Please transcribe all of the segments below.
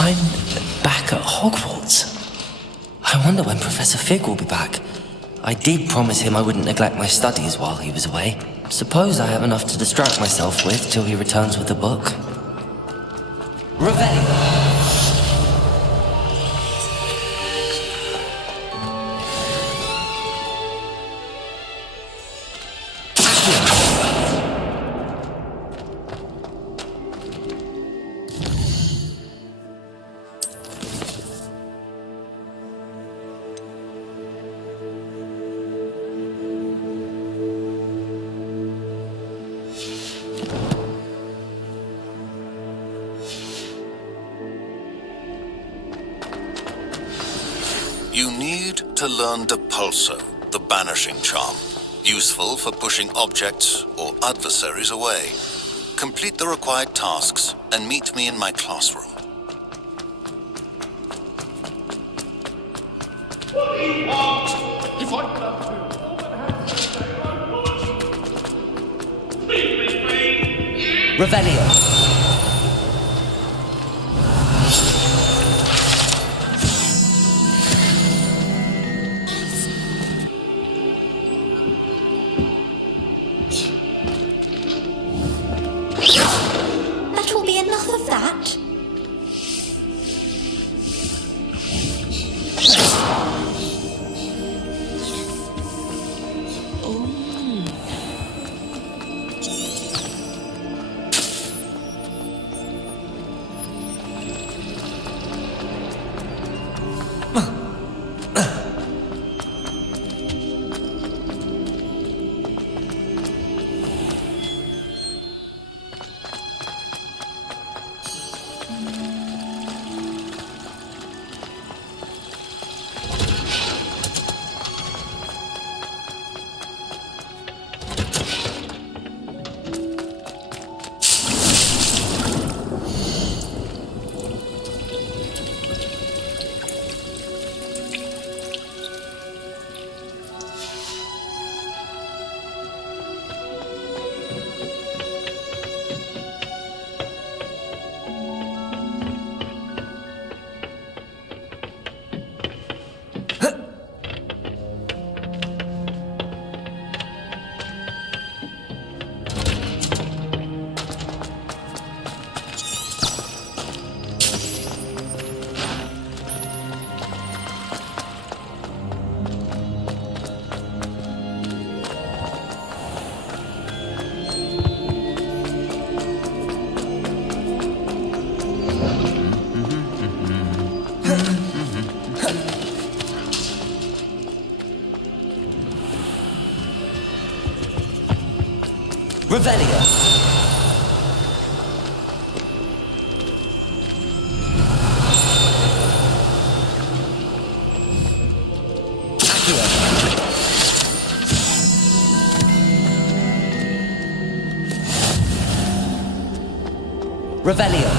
I'm back at Hogwarts. I wonder when Professor Fig will be back. I did promise him I wouldn't neglect my studies while he was away. Suppose I have enough to distract myself with till he returns with the book. Revelio! You need to learn Depulso, the banishing charm. Useful for pushing objects or adversaries away. Complete the required tasks and meet me in my classroom. What do you want? If I'd love to. Leave me be. Revelio! That will be enough of that. Revelio! Revelio!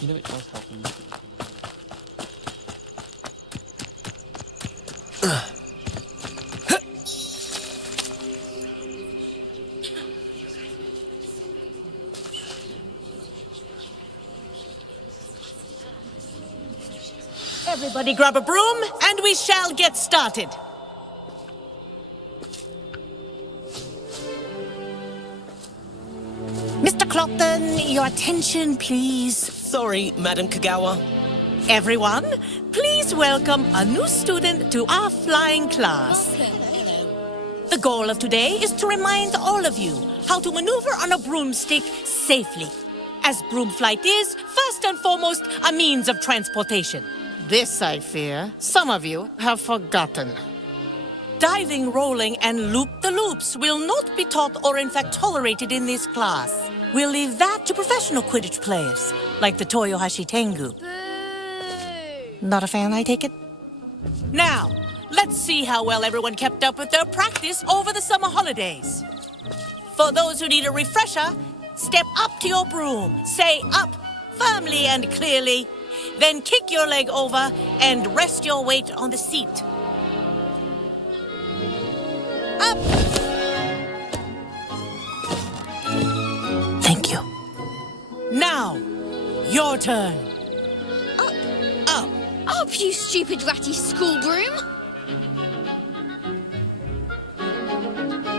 You know it does help when you Everybody grab a broom, and we shall get started. Mr. Clopton, your attention, please. Sorry, Madam Kagawa. Everyone, please welcome a new student to our flying class. The goal of today is to remind all of you how to maneuver on a broomstick safely, as broom flight is, first and foremost, a means of transportation. This, I fear, some of you have forgotten. Diving, rolling, and loop-the-loops will not be taught or in fact tolerated in this class. We'll leave that to professional Quidditch players, like the Toyohashi Tengu. Not a fan, I take it? Now, let's see how well everyone kept up with their practice over the summer holidays. For those who need a refresher, step up to your broom, say up firmly and clearly, Then kick your leg over and rest your weight on the seat. Up! Thank you. Now, your turn. Up, up, you stupid ratty school broom!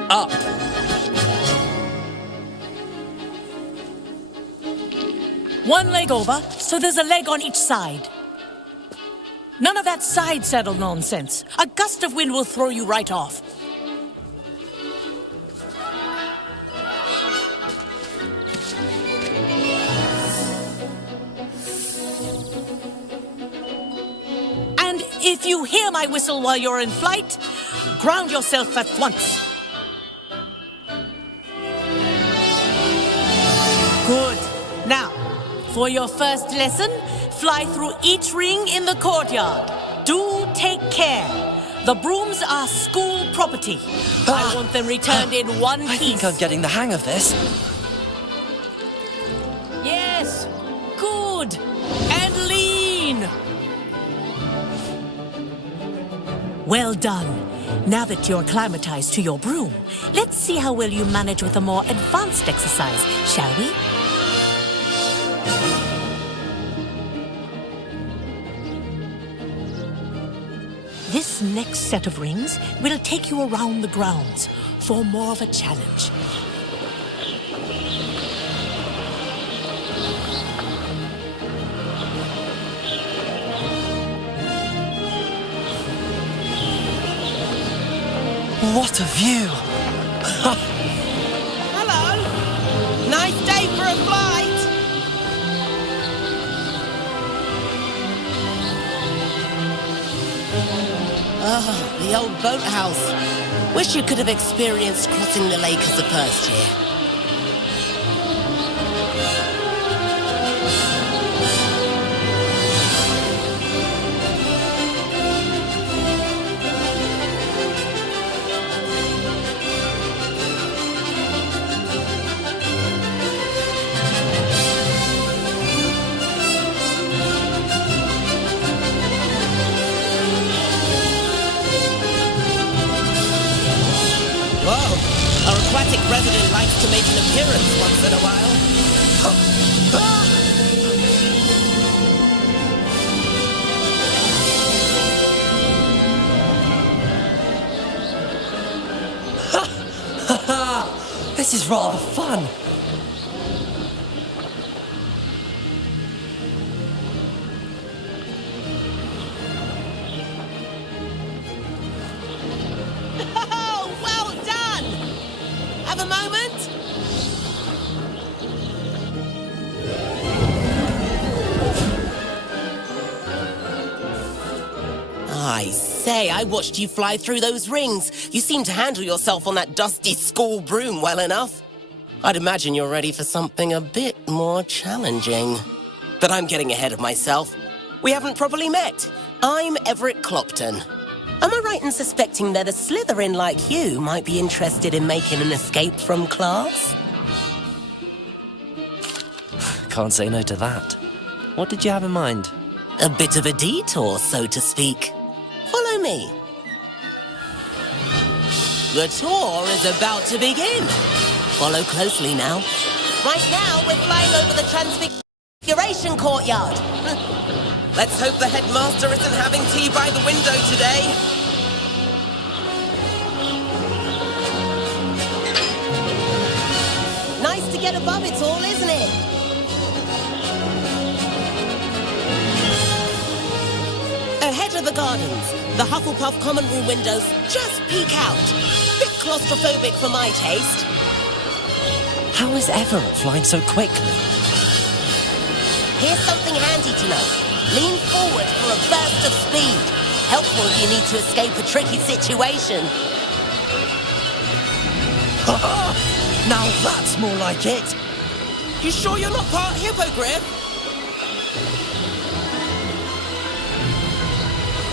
Up. One leg over, so there's a leg on each side. None of that side saddle nonsense. A gust of wind will throw you right off. And if you hear my whistle while you're in flight, ground yourself at once. Good. Now, for your first lesson, fly through each ring in the courtyard. Do take care. The brooms are school property. I want them returned in one piece. I think I'm getting the hang of this. Yes. Good. And lean. Well done. Now that you're acclimatized to your broom, let's see how well you manage with a more advanced exercise, shall we? This next set of rings will take you around the grounds for more of a challenge. What a view! Hello. Nice day for a flight. Oh, the old boathouse. Wish you could have experienced crossing the lake as a first year. Whoa, our aquatic resident likes to make an appearance once in a while. This is rather fun. Oh, well done! Have a moment? I say, I watched you fly through those rings. You seem to handle yourself on that dusty school broom well enough. I'd imagine you're ready for something a bit more challenging. But I'm getting ahead of myself. We haven't properly met. I'm Everett Clopton. Am I right in suspecting that a Slytherin like you might be interested in making an escape from class? Can't say no to that. What did you have in mind? A bit of a detour, so to speak. Follow me. The tour is about to begin. Follow closely now. Right now, we're flying over the Transfiguration Courtyard. Let's hope the headmaster isn't having tea by the window today. Nice to get above it all, isn't it? Ahead of the gardens, the Hufflepuff common room windows just peek out. Bit claustrophobic for my taste. How is Everett flying so quickly? Here's something handy to know. Lean forward for a burst of speed. Helpful if you need to escape a tricky situation. Now that's more like it. You sure you're not part hippogriff?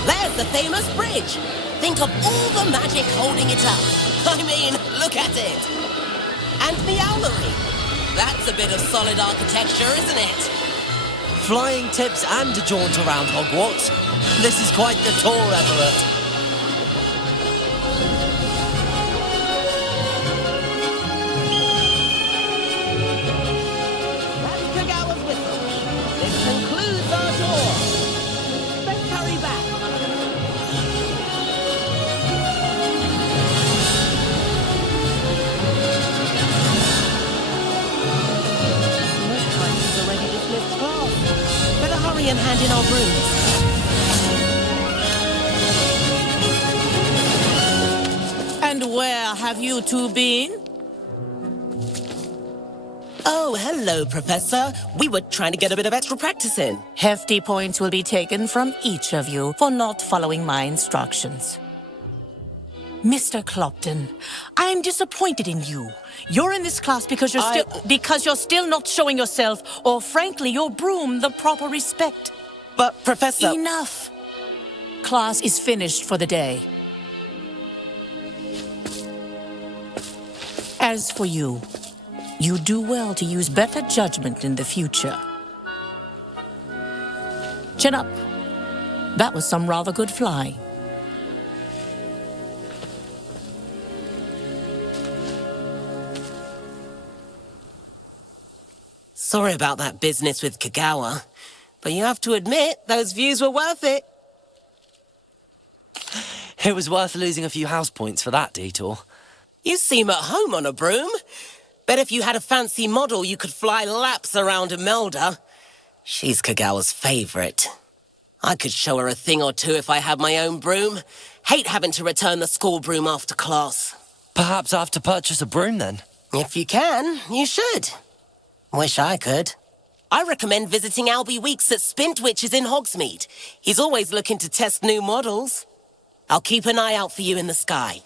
There's the famous bridge. Think of all the magic holding it up. I mean, look at it. And the owlery. That's a bit of solid architecture, isn't it? Flying tips and a jaunt around Hogwarts. This is quite the tour, Everett. That's Kagawa's whistle. This concludes our tour. Let's hurry back. Looks like he's already dismissed class. Better hurry and hand in our brooms. And where have you two been? Oh, hello, Professor. We were trying to get a bit of extra practice in. Hefty points will be taken from each of you for not following my instructions. Mr. Clopton, I'm disappointed in you. You're in this class because you're still not showing yourself, or frankly, your broom, the proper respect. But, Professor... Enough. Class is finished for the day. As for you, you do well to use better judgment in the future. Chin up. That was some rather good flying. Sorry about that business with Kagawa, but you have to admit, those views were worth it. It was worth losing a few house points for that detour. You seem at home on a broom. Bet if you had a fancy model, you could fly laps around Imelda. She's Kagawa's favorite. I could show her a thing or two if I had my own broom. Hate having to return the school broom after class. Perhaps I have to purchase a broom then. If you can, you should. Wish I could. I recommend visiting Albie Weeks at Spintwitches in Hogsmeade. He's always looking to test new models. I'll keep an eye out for you in the sky.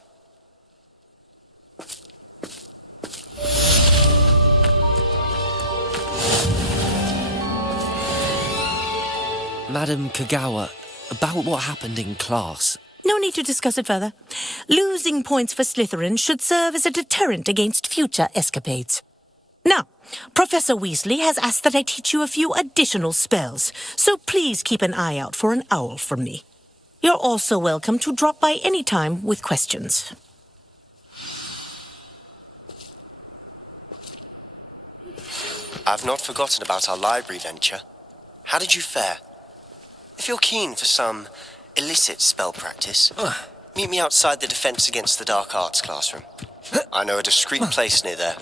Madam Kagawa, about what happened in class. No need to discuss it further. Losing points for Slytherin should serve as a deterrent against future escapades. Now, Professor Weasley has asked that I teach you a few additional spells, so please keep an eye out for an owl from me. You're also welcome to drop by any time with questions. I've not forgotten about our library venture. How did you fare? If you're keen for some illicit spell practice, meet me outside the Defense Against the Dark Arts classroom. I know a discreet place near there.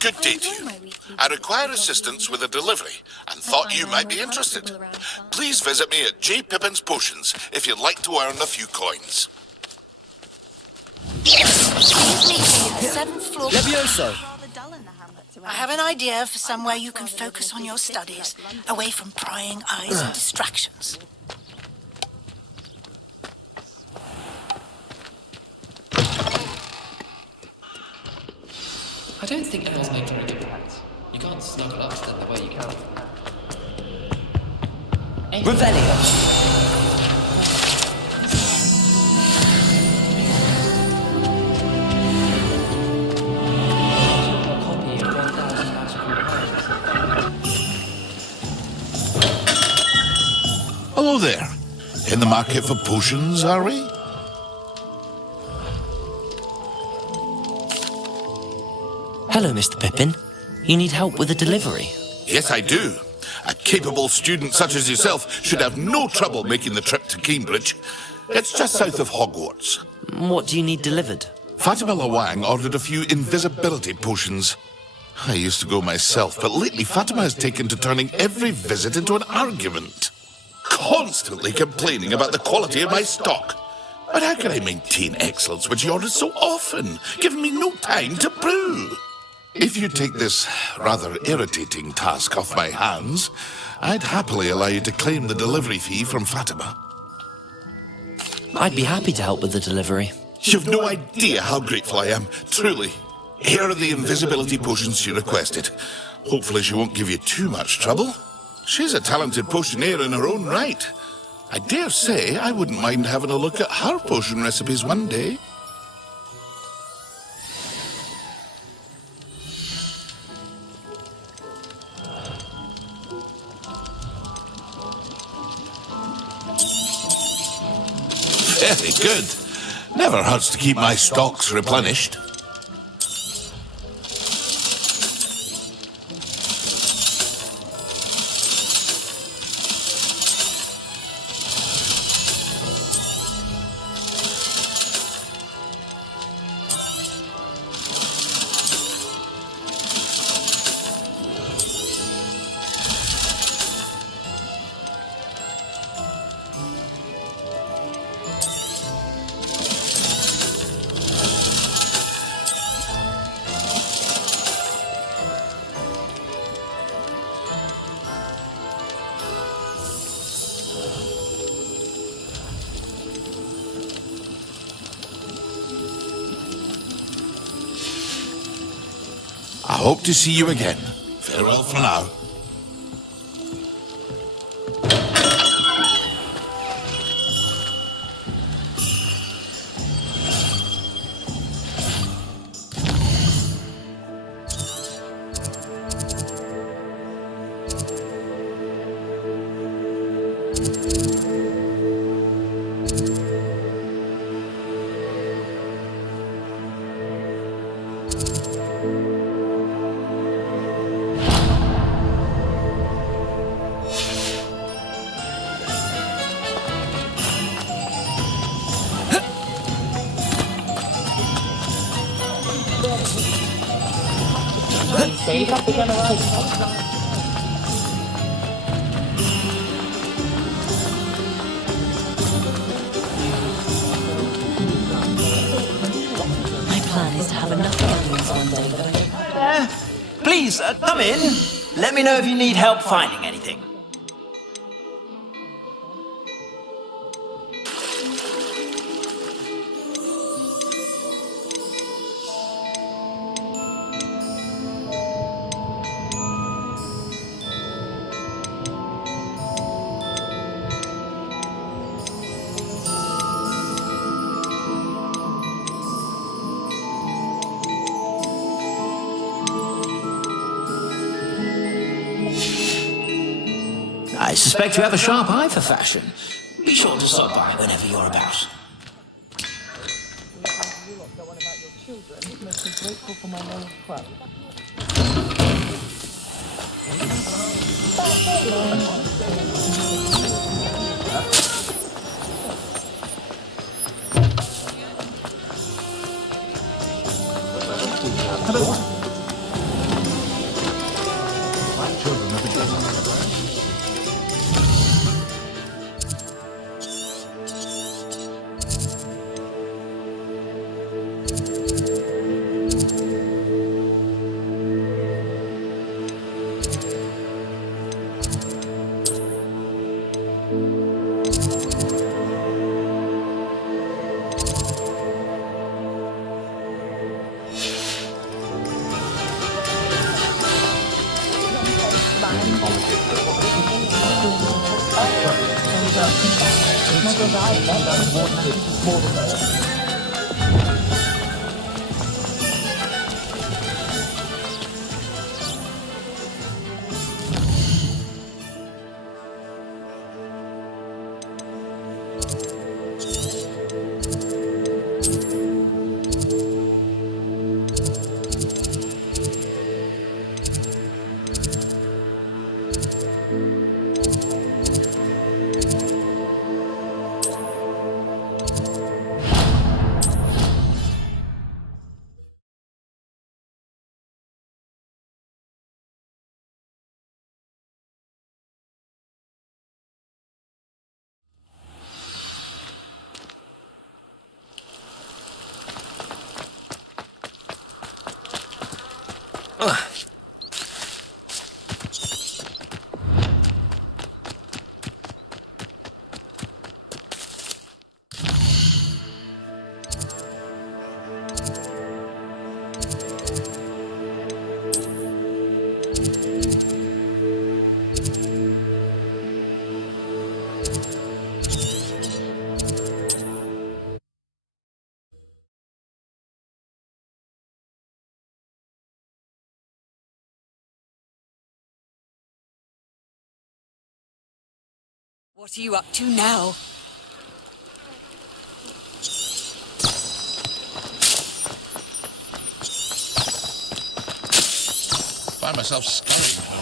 Good day to you. I require assistance with a delivery and thought you might be interested. Please visit me at J. Pippin's Potions if you'd like to earn a few coins. Seventh floor. Levioso. I have an idea for somewhere you can focus on your studies, away from prying eyes and distractions. I don't think owls make very good pets. You can't snuggle up to them the way you can. Revelio. Hello there. In the market for potions, are we? Hello, Mr. Pippin. You need help with a delivery? Yes, I do. A capable student such as yourself should have no trouble making the trip to Cambridge. It's just south of Hogwarts. What do you need delivered? Fatima Lawang ordered a few invisibility potions. I used to go myself, but lately Fatima has taken to turning every visit into an argument. Constantly complaining about the quality of my stock. But how can I maintain excellence when she orders so often, giving me no time to brew? If you take this rather irritating task off my hands, I'd happily allow you to claim the delivery fee from Fatima. I'd be happy to help with the delivery. You've no idea how grateful I am, truly. Here are the invisibility potions she requested. Hopefully she won't give you too much trouble. She's a talented potioneer in her own right. I dare say I wouldn't mind having a look at her potion recipes one day. Very good. Never hurts to keep my stocks replenished. I hope to see you again. Farewell for now. My plan is to have enough evidence one day. Please, come in. Let me know if you need help finding anything. I suspect you have a sharp eye for fashion. Be sure to stop by whenever you're about. What are you up to now? find myself scurrying.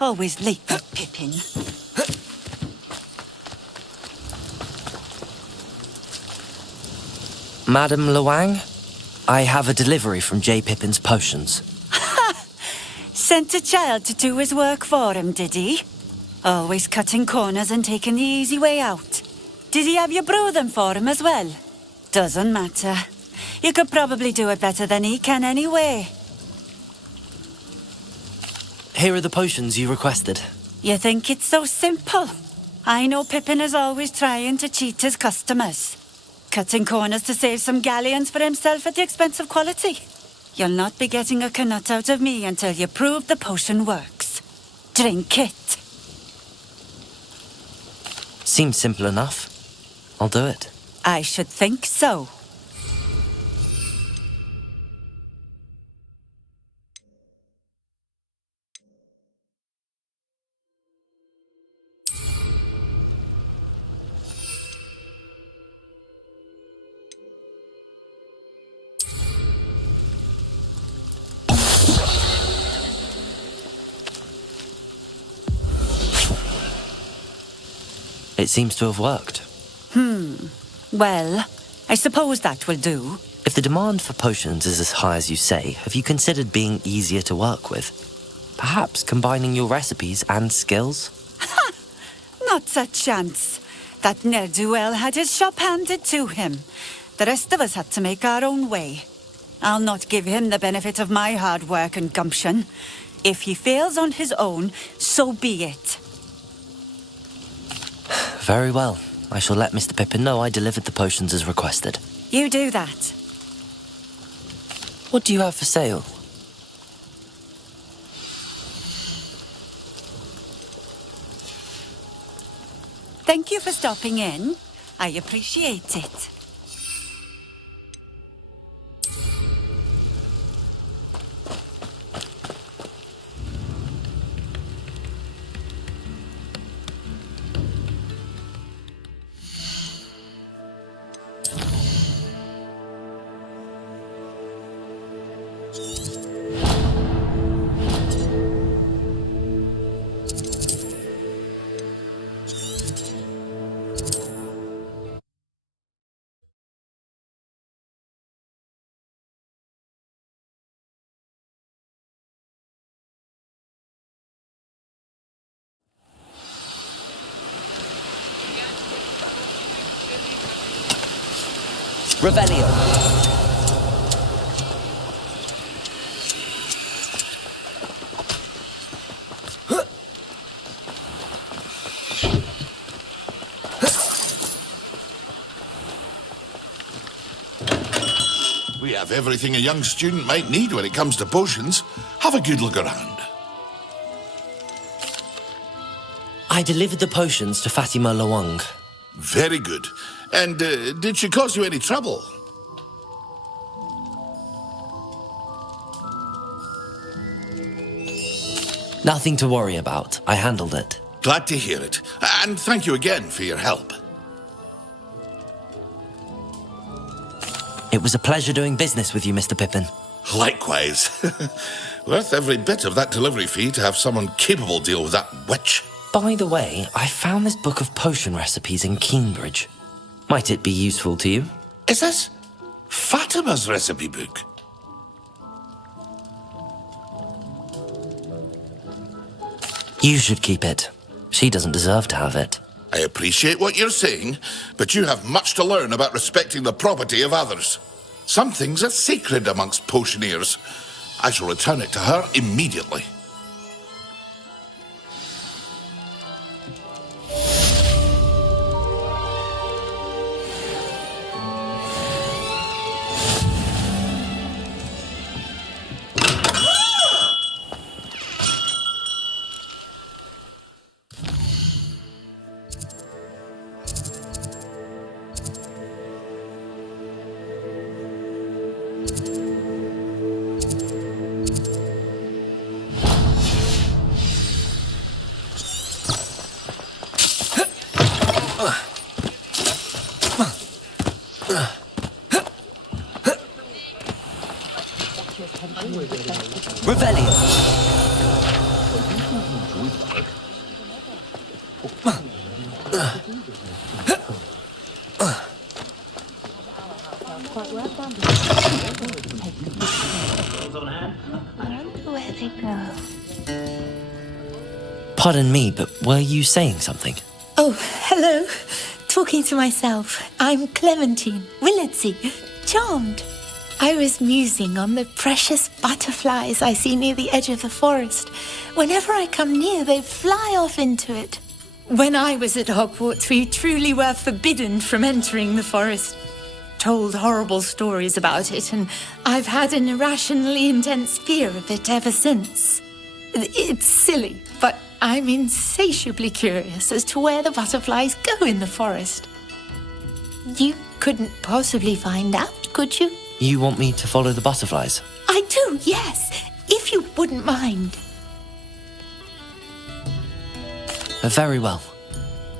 Always late, that Pippin. Madam Luang, I have a delivery from J. Pippin's potions. Sent a child to do his work for him, did he? Always cutting corners and taking the easy way out. Did he have you brew them for him as well? Doesn't matter. You could probably do it better than he can anyway. Here are the potions you requested. You think it's so simple? I know Pippin is always trying to cheat his customers. Cutting corners to save some galleons for himself at the expense of quality. You'll not be getting a canut out of me until you prove the potion works. Drink it. Seems simple enough. I'll do it. I should think so. It seems to have worked. Well, I suppose that will do. If the demand for potions is as high as you say, have you considered being easier to work with? Perhaps combining your recipes and skills? Not a chance. That ne'er-do-well had his shop handed to him. The rest of us had to make our own way. I'll not give him the benefit of my hard work and gumption. If he fails on his own, so be it. Very well. I shall let Mr. Pippin know I delivered the potions as requested. You do that. What do you have for sale? Thank you for stopping in. I appreciate it. Revelio. We have everything a young student might need when it comes to potions. Have a good look around. I delivered the potions to Fatima Lawang. Very good. And did she cause you any trouble? Nothing to worry about. I handled it. Glad to hear it. And thank you again for your help. It was a pleasure doing business with you, Mr. Pippin. Likewise. Worth every bit of that delivery fee to have someone capable deal with that witch. By the way, I found this book of potion recipes in Cambridge. Might it be useful to you? Is this Fatima's recipe book? You should keep it. She doesn't deserve to have it. I appreciate what you're saying, but you have much to learn about respecting the property of others. Some things are sacred amongst potioneers. I shall return it to her immediately. Revelio. Where they go? Pardon me, but were you saying something? Oh, hello. Talking to myself. I'm Clementine Willardsey. Charmed. I was musing on the precious butterflies I see near the edge of the forest. Whenever I come near, they fly off into it. When I was at Hogwarts, we truly were forbidden from entering the forest. Told horrible stories about it, and I've had an irrationally intense fear of it ever since. It's silly, but I'm insatiably curious as to where the butterflies go in the forest. You couldn't possibly find out, could you? You want me to follow the butterflies? I do, yes, if you wouldn't mind. Very well.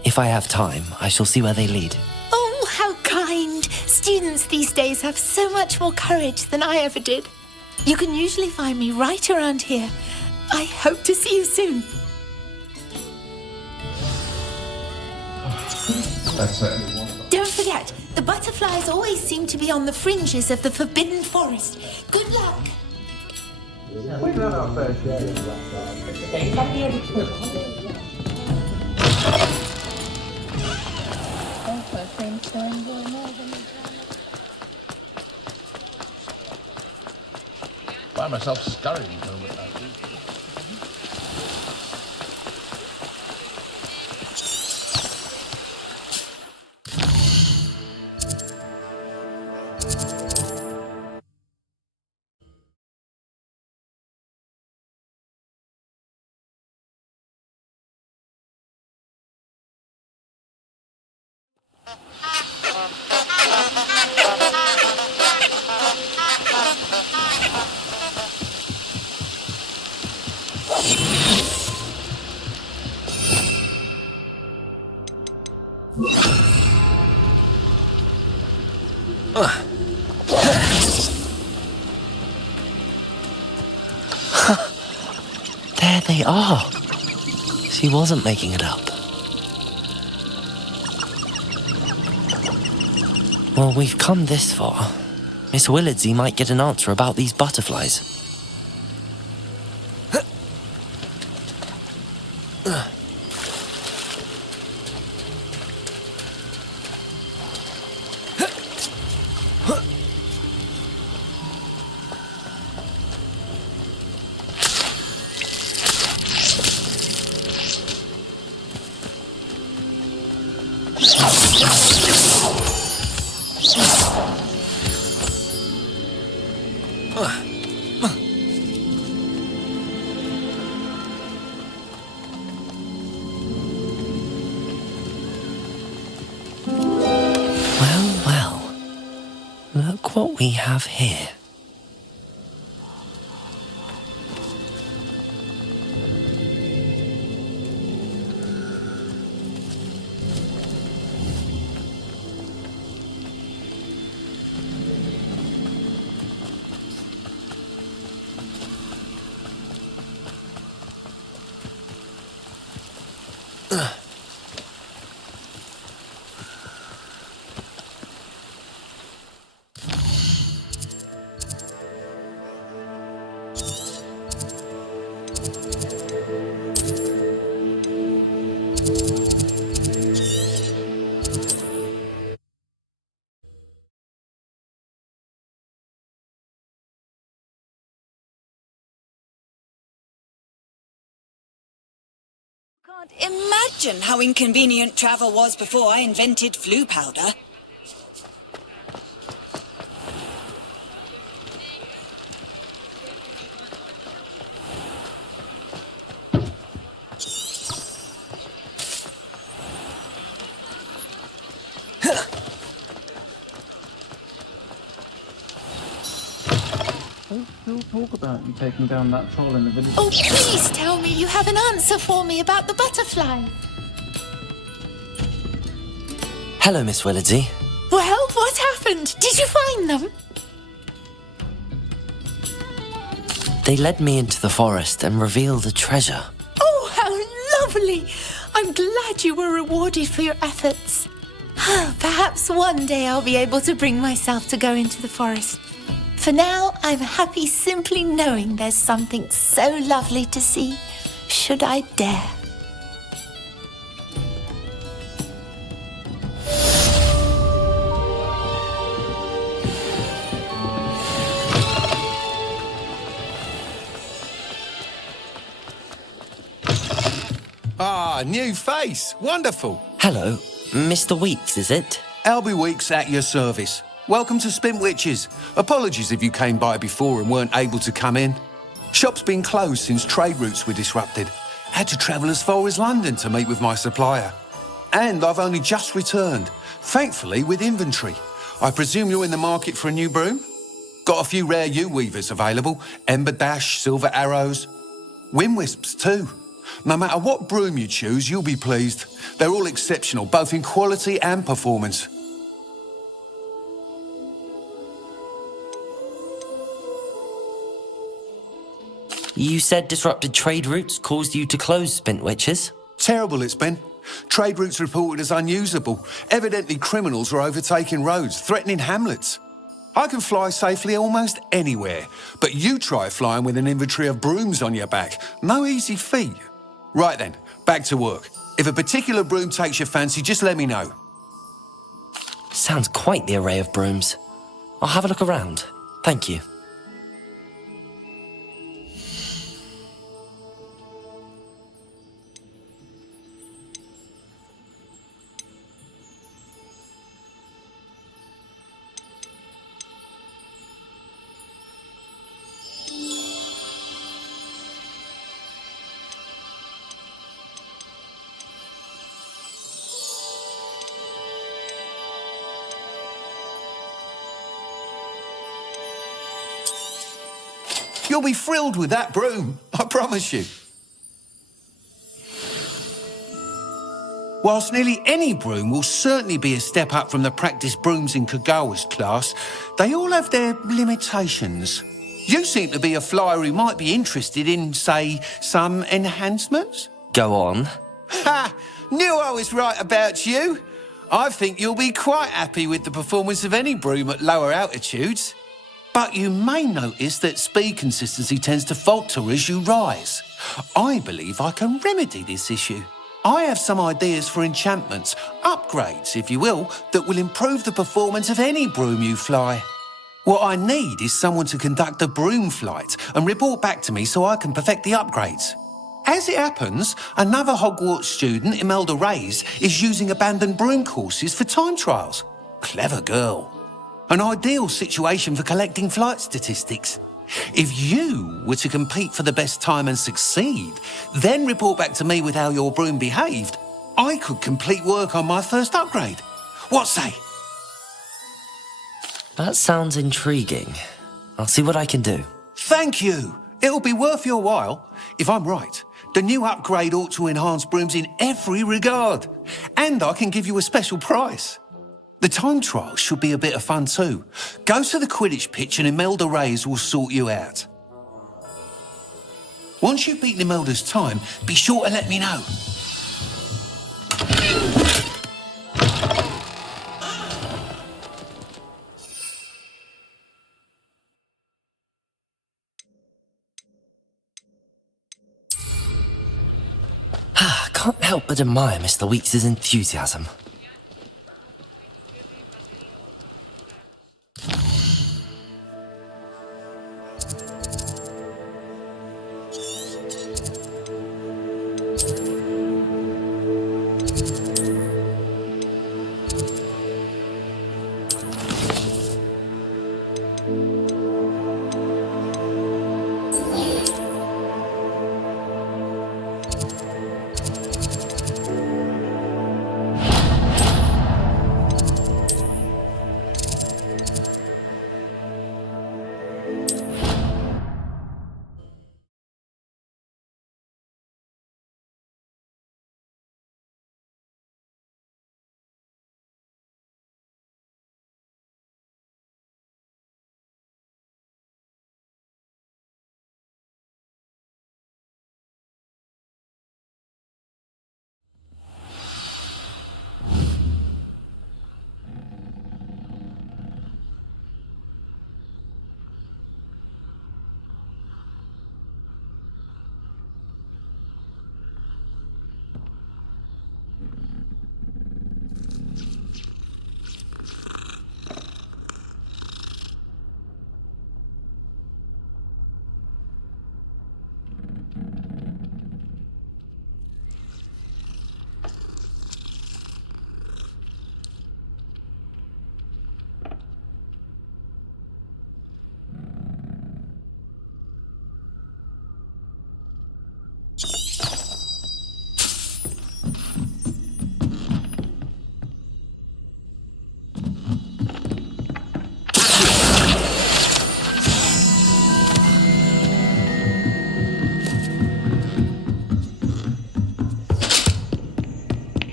If I have time, I shall see where they lead. Oh, how kind. Students these days have so much more courage than I ever did. You can usually find me right around here. I hope to see you soon. That's it. Don't forget, the butterflies always seem to be on the fringes of the Forbidden Forest. Good luck. Find myself scurrying over that. There they are. She wasn't making it up. Well, we've come this far. Miss Willardsey might get an answer about these butterflies. we have here? Can't imagine how inconvenient travel was before I invented flu powder. Still talk about you taking down that troll in the village. Oh, please tell me you have an answer for me about the butterfly. Hello, Miss Wizardry. Well, what happened? Did you find them? They led me into the forest and revealed a treasure. Oh, how lovely! I'm glad you were rewarded for your efforts. Perhaps one day I'll be able to bring myself to go into the forest. For now, I'm happy simply knowing there's something so lovely to see, should I dare. Ah, new face. Wonderful. Hello, Mr. Weeks, is it? Albie Weeks at your service. Welcome to Spintwitches. Apologies if you came by before and weren't able to come in. Shop's been closed since trade routes were disrupted. Had to travel as far as London to meet with my supplier. And I've only just returned, thankfully with inventory. I presume you're in the market for a new broom? Got a few rare yew-weavers available. Ember Dash, Silver Arrows. Wind-wisps too. No matter what broom you choose, you'll be pleased. They're all exceptional, both in quality and performance. You said disrupted trade routes caused you to close Spintwitches? Terrible it's been. Trade routes reported as unusable. Evidently criminals were overtaking roads, threatening hamlets. I can fly safely almost anywhere, but you try flying with an inventory of brooms on your back. No easy feat. Right then, back to work. If a particular broom takes your fancy, just let me know. Sounds quite the array of brooms. I'll have a look around. Thank you. You'll be thrilled with that broom, I promise you. Whilst nearly any broom will certainly be a step up from the practice brooms in Kagawa's class, they all have their limitations. You seem to be a flyer who might be interested in, say, some enhancements? Go on. Ha! Knew I was right about you. I think you'll be quite happy with the performance of any broom at lower altitudes. But you may notice that speed consistency tends to falter as you rise. I believe I can remedy this issue. I have some ideas for enchantments, upgrades, if you will, that will improve the performance of any broom you fly. What I need is someone to conduct a broom flight and report back to me so I can perfect the upgrades. As it happens, another Hogwarts student, Imelda Reyes, is using abandoned broom courses for time trials. Clever girl. An ideal situation for collecting flight statistics. If you were to compete for the best time and succeed, then report back to me with how your broom behaved, I could complete work on my first upgrade. What say? That sounds intriguing. I'll see what I can do. Thank you. It'll be worth your while. If I'm right, the new upgrade ought to enhance brooms in every regard. And I can give you a special price. The time trial should be a bit of fun too. Go to the Quidditch pitch and Imelda Reyes will sort you out. Once you've beaten Imelda's time, be sure to let me know. I can't help but admire Mr. Weeks' enthusiasm.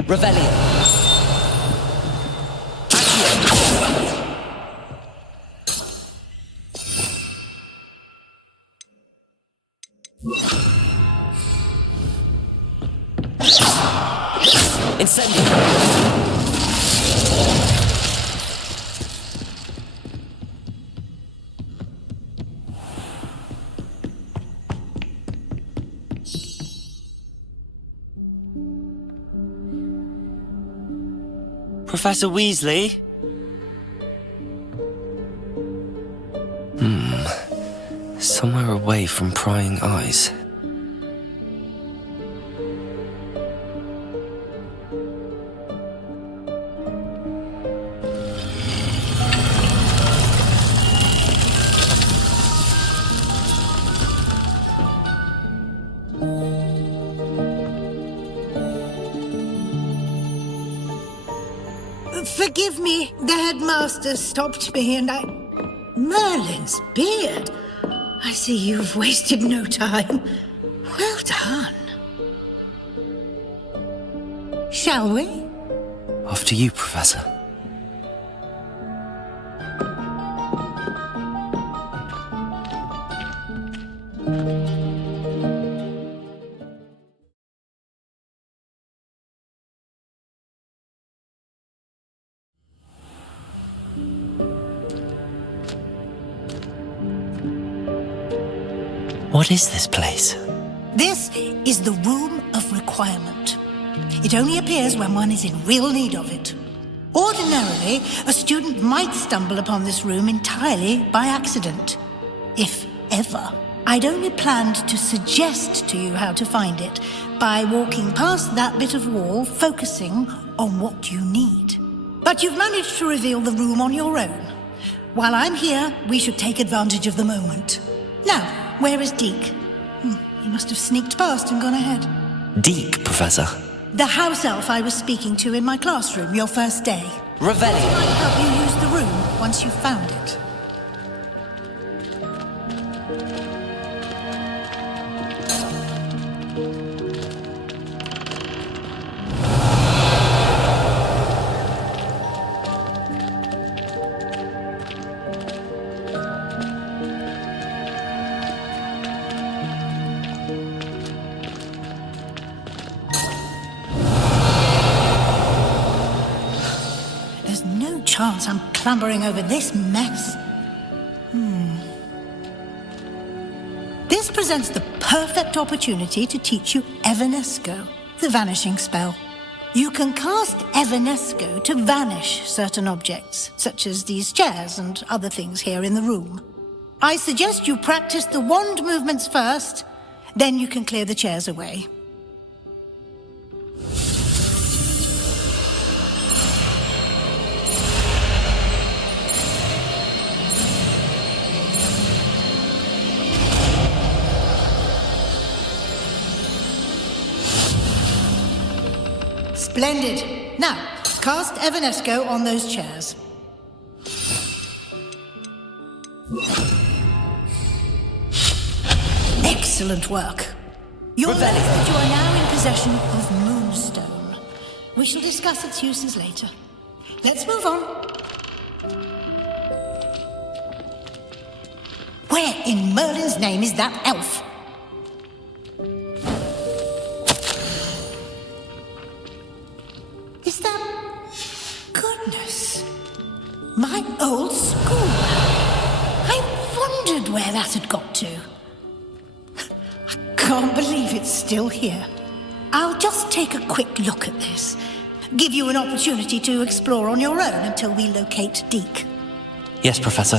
Revelio. Incendio. Professor Weasley? Somewhere away from prying eyes. Forgive me, the headmaster stopped me and Merlin's beard. I see you've wasted no time. Well done. Shall we? Off to you, Professor. What is this place? This is the Room of Requirement. It only appears when one is in real need of it. Ordinarily, a student might stumble upon this room entirely by accident. If ever. I'd only planned to suggest to you how to find it by walking past that bit of wall, focusing on what you need. But you've managed to reveal the room on your own. While I'm here, we should take advantage of the moment. Now, where is Deke? He must have sneaked past and gone ahead. Deke, Professor? The house elf I was speaking to in my classroom your first day. Revelio. Might help you use the room. once you've found it. Chance I'm clambering over this mess. This presents the perfect opportunity to teach you Evanesco, the vanishing spell. You can cast Evanesco to vanish certain objects, such as these chairs and other things here in the room. I suggest you practice the wand movements first, then you can clear the chairs away. Splendid. Now, cast Evanesco on those chairs. Excellent work. You'll notice that you are now in possession of Moonstone. We shall discuss its uses later. Let's move on. Where in Merlin's name is that elf? Is that... Goodness. My old school. I wondered where that had got to. I can't believe it's still here. I'll just take a quick look at this. Give you an opportunity to explore on your own until we locate Deke. Yes, Professor.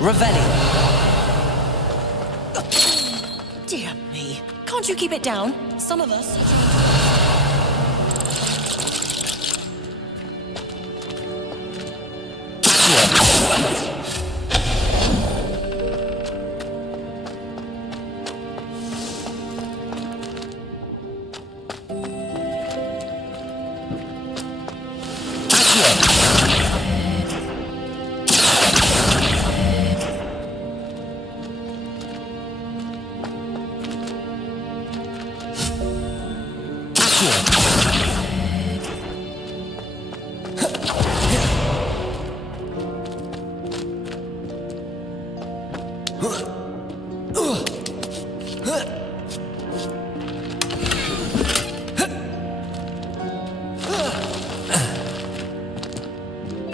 Revelio. Dear me. Can't you keep it down? Some of us...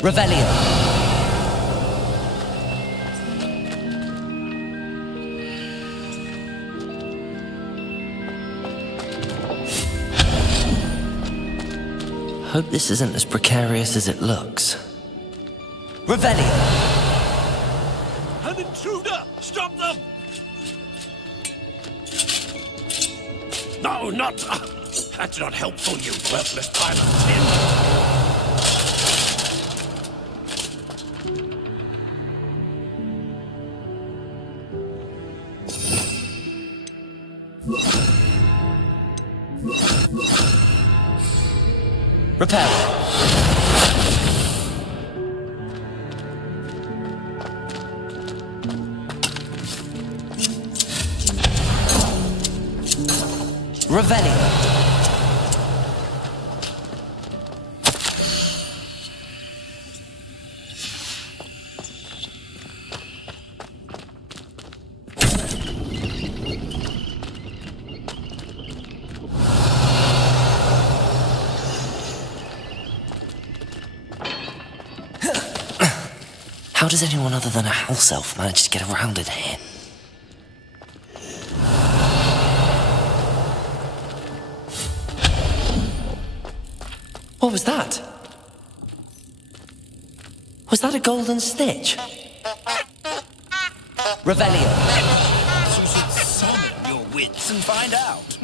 Revelio. Hope this isn't as precarious as it looks. Revelio. An intruder! Stop them! No, not... that's not helpful, you worthless pile of tin. Repair. Revelio. How does anyone other than a house elf manage to get around in here? What was that? Was that a golden stitch? Revelio. You should summon your wits and find out.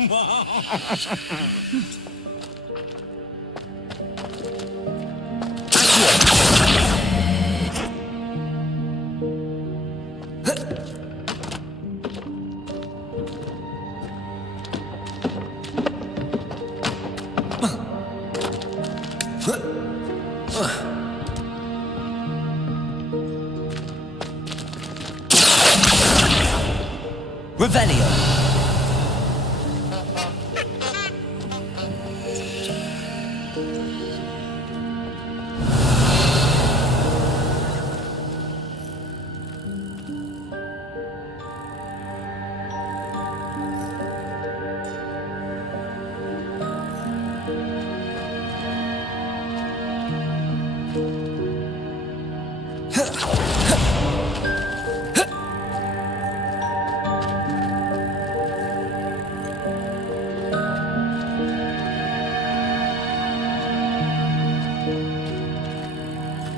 Revelio.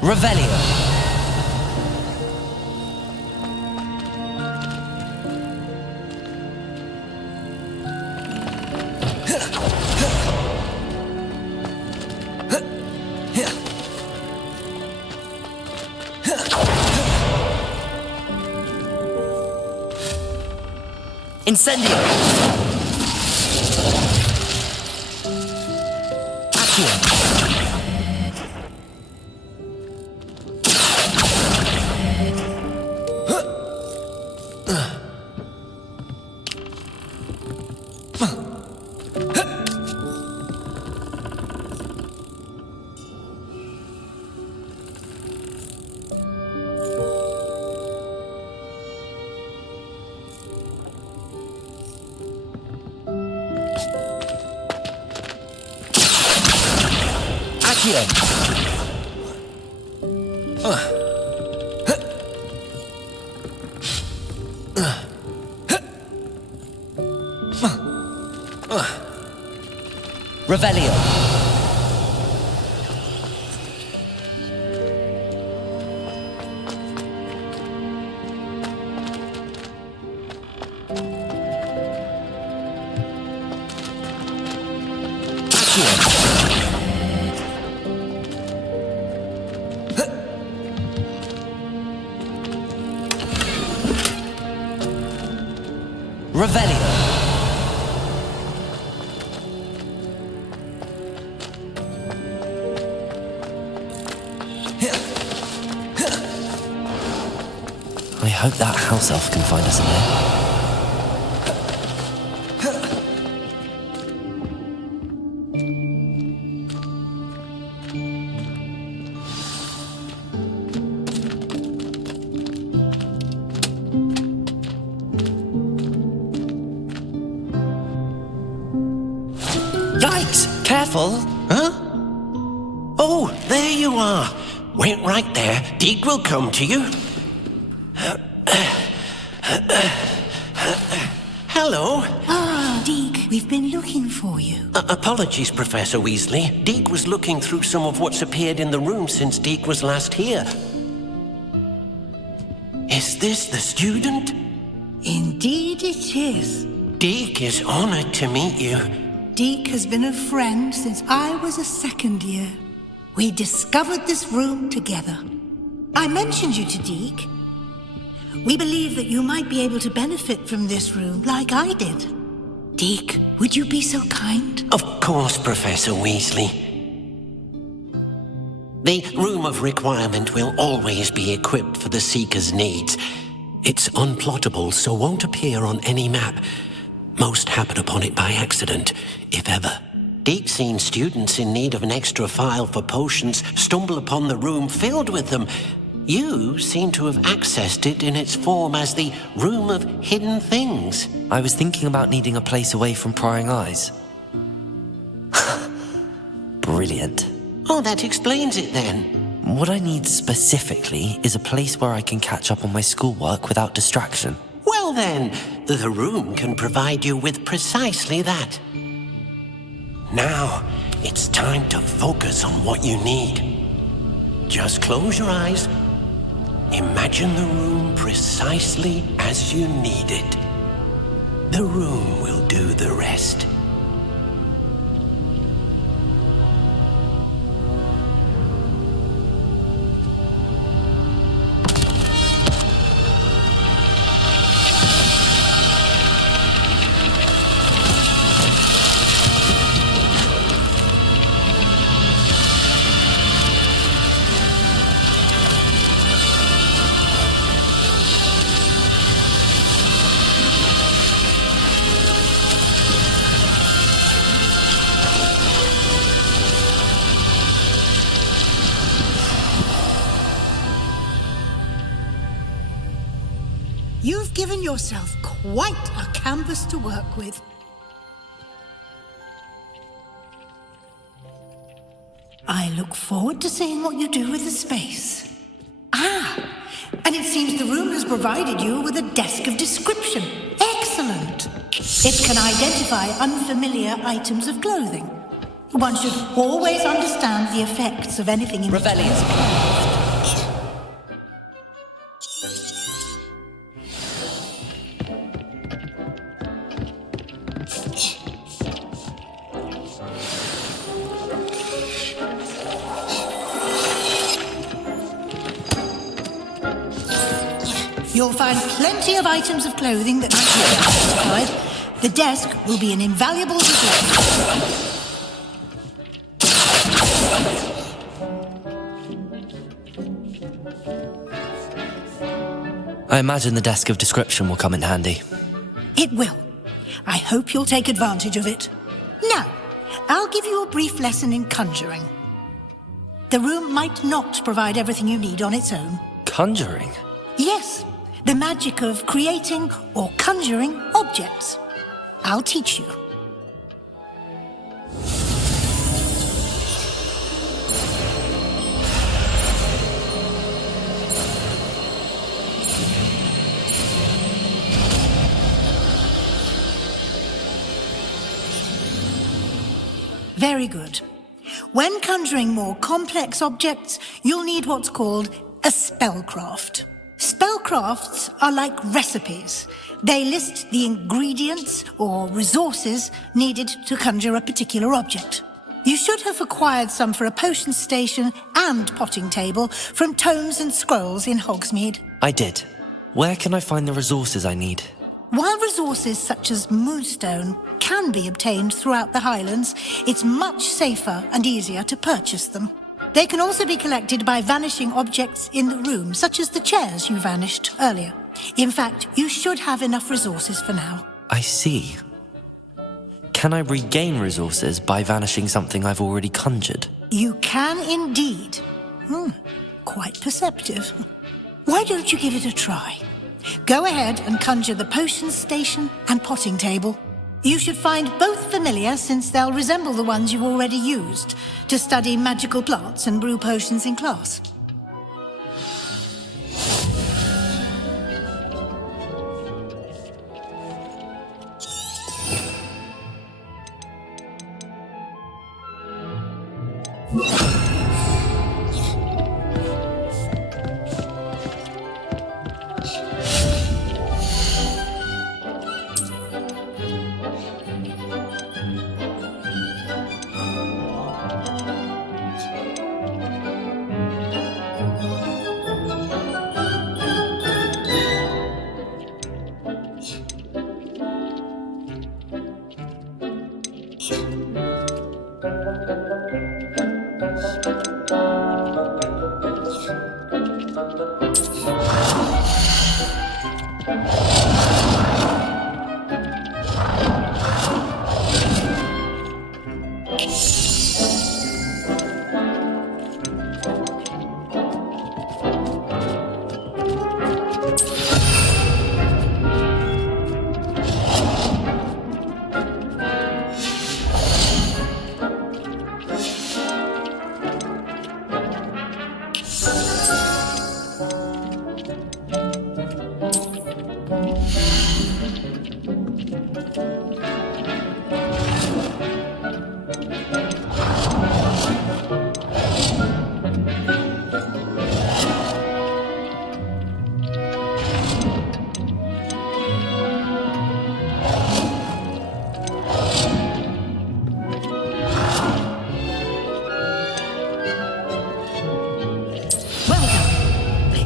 Revelio. Incendio. Accio. Revelio. Revelio. I hope that house elf can find us in there. Yikes! Careful! Huh? Oh, there you are. Wait right there. Deke will come to you. Hello. Ah, Deke, we've been looking for you. Apologies, Professor Weasley. Deke was looking through some of what's appeared in the room since Deke was last here. Is this the student? Indeed it is. Deke is honored to meet you. Deke has been a friend since I was a second year. We discovered this room together. I mentioned you to Deke. We believe that you might be able to benefit from this room like I did. Deke, would you be so kind? Of course, Professor Weasley. The Room of Requirement will always be equipped for the Seeker's needs. It's unplottable, so won't appear on any map. Most happen upon it by accident, if ever. Deke's seen students in need of an extra file for potions stumble upon the room filled with them. You seem to have accessed it in its form as the Room of Hidden Things. I was thinking about needing a place away from prying eyes. Brilliant. Oh, that explains it then. What I need specifically is a place where I can catch up on my schoolwork without distraction. Well then, the room can provide you with precisely that. Now, it's time to focus on what you need. Just close your eyes. Imagine the room precisely as you need it. The room will do the rest. given yourself quite a canvas to work with. I look forward to seeing what you do with the space. And it seems the room has provided you with a desk of description. Excellent. It can identify unfamiliar items of clothing. One should always understand the effects of anything in Revelion's You'll find plenty of items of clothing that might be identified. The desk will be an invaluable resource. I imagine the desk of description will come in handy. It will. I hope you'll take advantage of it. Now, I'll give you a brief lesson in conjuring. The room might not provide everything you need on its own. Conjuring? Yes, the magic of creating or conjuring objects. I'll teach you. Very good. When conjuring more complex objects, you'll need what's called a spellcraft. Spellcrafts are like recipes. They list the ingredients or resources needed to conjure a particular object. You should have acquired some for a potion station and potting table from tomes and scrolls in Hogsmeade. I did. Where can I find the resources I need? While resources such as moonstone can be obtained throughout the Highlands, it's much safer and easier to purchase them. They can also be collected by vanishing objects in the room, such as the chairs you vanished earlier. In fact, you should have enough resources for now. I see. Can I regain resources by vanishing something I've already conjured? You can indeed. Quite perceptive. Why don't you give it a try? Go ahead and conjure the potion station and potting table. You should find both familiar, since they'll resemble the ones you've already used to study magical plants and brew potions in class.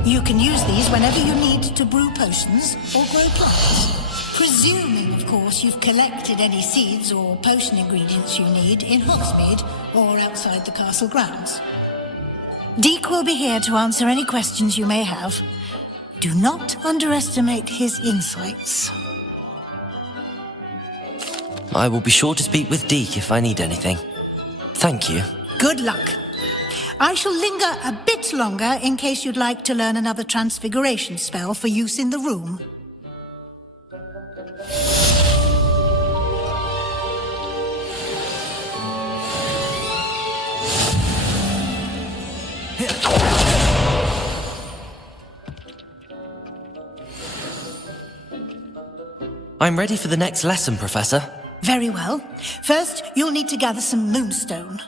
You can use these whenever you need to brew potions or grow plants. Presuming, of course, you've collected any seeds or potion ingredients you need in Hogsmeade or outside the castle grounds. Deek will be here to answer any questions you may have. Do not underestimate his insights. I will be sure to speak with Deek if I need anything. Thank you. Good luck. I shall linger a bit longer in case you'd like to learn another transfiguration spell for use in the room. I'm ready for the next lesson, Professor. Very well. First, you'll need to gather some moonstone.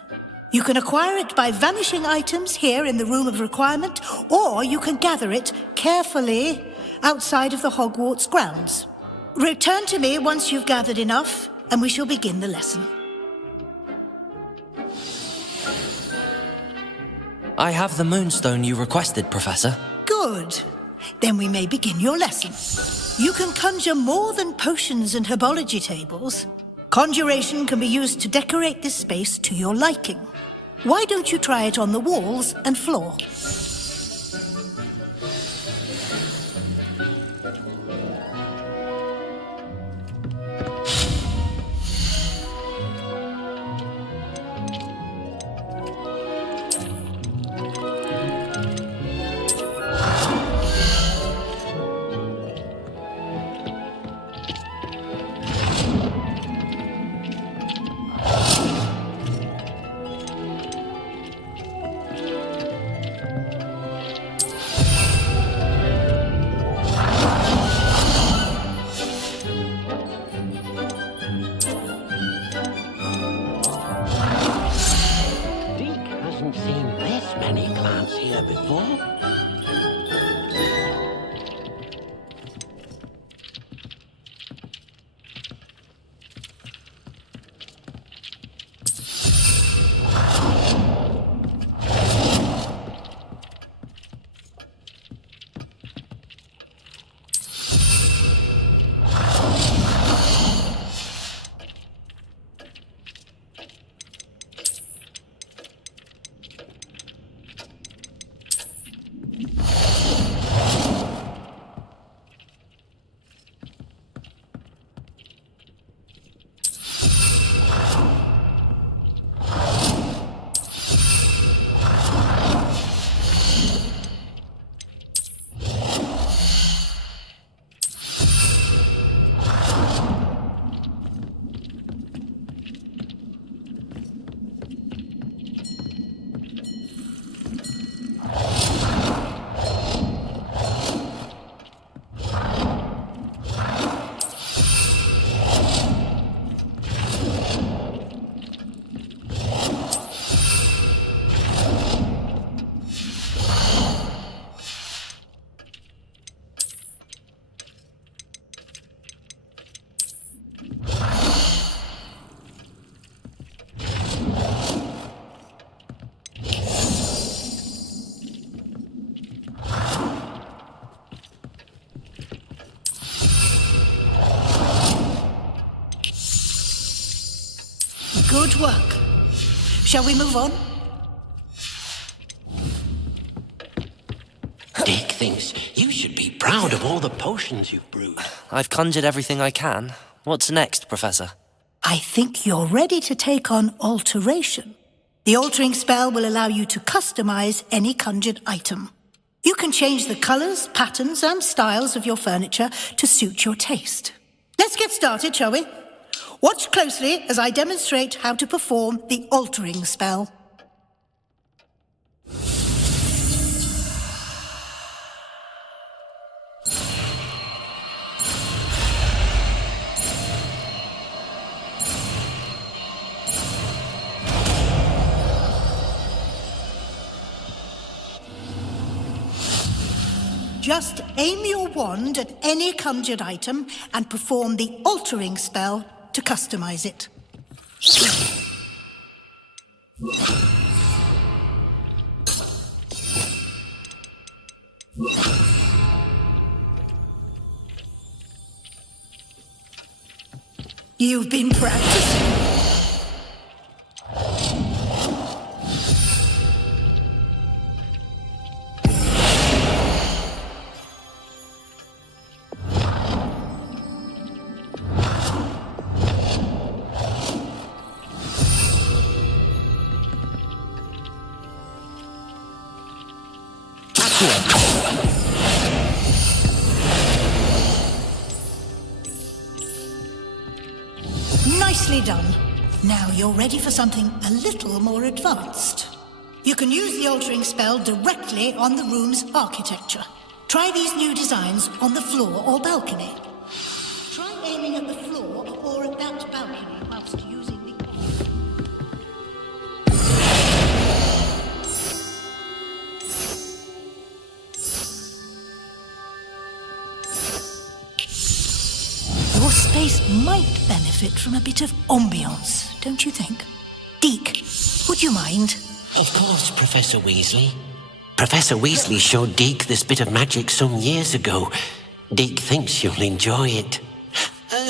You can acquire it by vanishing items here in the Room of Requirement, or you can gather it carefully outside of the Hogwarts grounds. Return to me once you've gathered enough, and we shall begin the lesson. I have the moonstone you requested, Professor. Good. Then we may begin your lesson. You can conjure more than potions and herbology tables. Conjuration can be used to decorate this space to your liking. Why don't you try it on the walls and floor? Good work. Shall we move on? Dick thinks you should be proud of all the potions you've brewed. I've conjured everything I can. What's next, Professor? I think you're ready to take on alteration. The altering spell will allow you to customize any conjured item. You can change the colors, patterns, and styles of your furniture to suit your taste. Let's get started, shall we? Watch closely as I demonstrate how to perform the altering spell. Just aim your wand at any conjured item and perform the altering spell to customize it. You've been practicing. Nicely done. Now you're ready for something a little more advanced. You can use the altering spell directly on the room's architecture. Try these new designs on the floor or balcony. Try aiming at the floor or at that balcony whilst using the... Your space might benefit from a bit of ambiance, don't you think? Deke, would you mind? Of course, Professor Weasley. Professor Weasley showed Deke this bit of magic some years ago. Deke thinks you'll enjoy it.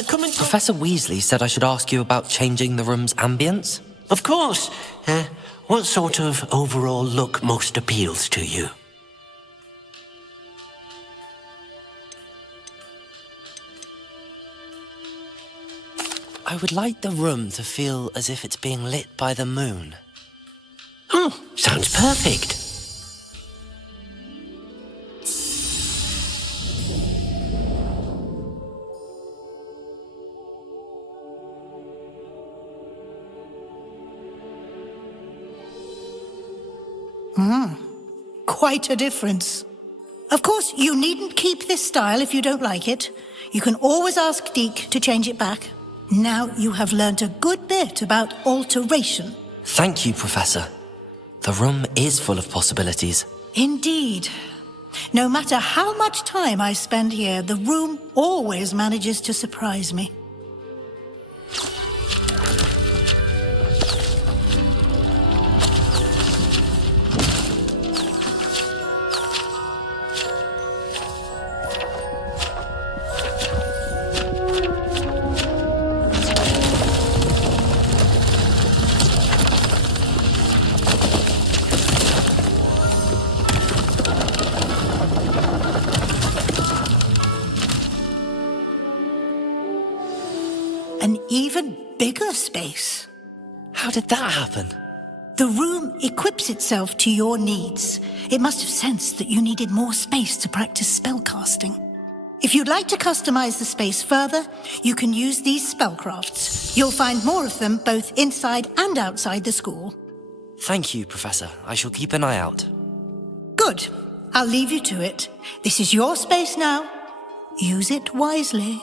Come and... Professor Weasley said I should ask you about changing the room's ambience? Of course. What sort of overall look most appeals to you? I would like the room to feel as if it's being lit by the moon. Oh, sounds perfect. Quite a difference. Of course, you needn't keep this style if you don't like it. You can always ask Deke to change it back. Now you have learnt a good bit about alteration. Thank you, Professor. The room is full of possibilities. Indeed. No matter how much time I spend here, the room always manages to surprise me. An even bigger space. How did that happen? The room equips itself to your needs. It must have sensed that you needed more space to practice spellcasting. If you'd like to customize the space further, you can use these spellcrafts. You'll find more of them both inside and outside the school. Thank you, Professor. I shall keep an eye out. Good. I'll leave you to it. This is your space now. Use it wisely.